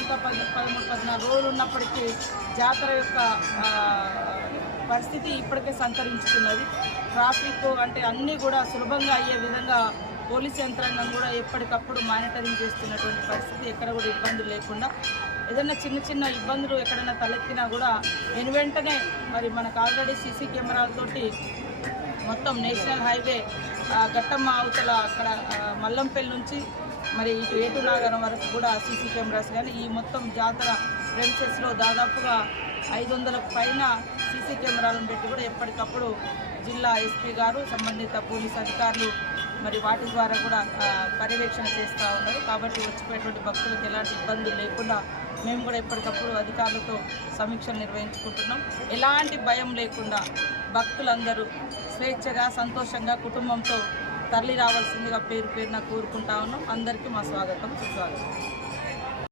ఇంకా 13-14 రోజులు ఉన్నప్పటికీ జాతర యొక్క పరిస్థితి ఇప్పటికే సంతరించుకున్నది. ట్రాఫిక్ అంటే అన్నీ కూడా సులభంగా అయ్యే విధంగా పోలీస్ యంత్రాంగం కూడా ఎప్పటికప్పుడు మానిటరింగ్ చేస్తున్నటువంటి పరిస్థితి, ఎక్కడ కూడా ఇబ్బందులు లేకుండా. ఏదైనా చిన్న ఇబ్బందులు ఎక్కడైనా తలెత్తినా కూడా వెంటనే మరి మనకు ఆల్రెడీ సీసీ కెమెరాలతోటి మొత్తం నేషనల్ హైవే గట్టమ్మ అవతల అక్కడ మల్లంపల్లి నుంచి మరి ఇటు ఏటునాగరం వరకు కూడా సీసీ కెమెరాస్ కానీ ఈ మొత్తం జాతర ప్రెమిసెస్లో దాదాపుగా 500కు పైన సీసీ కెమెరాలను పెట్టి కూడా ఎప్పటికప్పుడు జిల్లా ఎస్పీ గారు సంబంధిత పోలీస్ అధికారులు మరి వాటి ద్వారా కూడా పర్యవేక్షణ చేస్తూ ఉన్నారు. కాబట్టి వచ్చిపోయేటువంటి భక్తులకు ఎలాంటి ఇబ్బందులు లేకుండా మేము కూడా ఎప్పటికప్పుడు అధికారులతో సమీక్షలు నిర్వహించుకుంటున్నాం. ఎలాంటి భయం లేకుండా భక్తులందరూ స్వేచ్ఛగా సంతోషంగా కుటుంబంతో తరలి రావాల్సిందిగా పేరున కోరుకుంటా ఉన్నాం. అందరికీ మా స్వాగతం, సుస్వాగతం.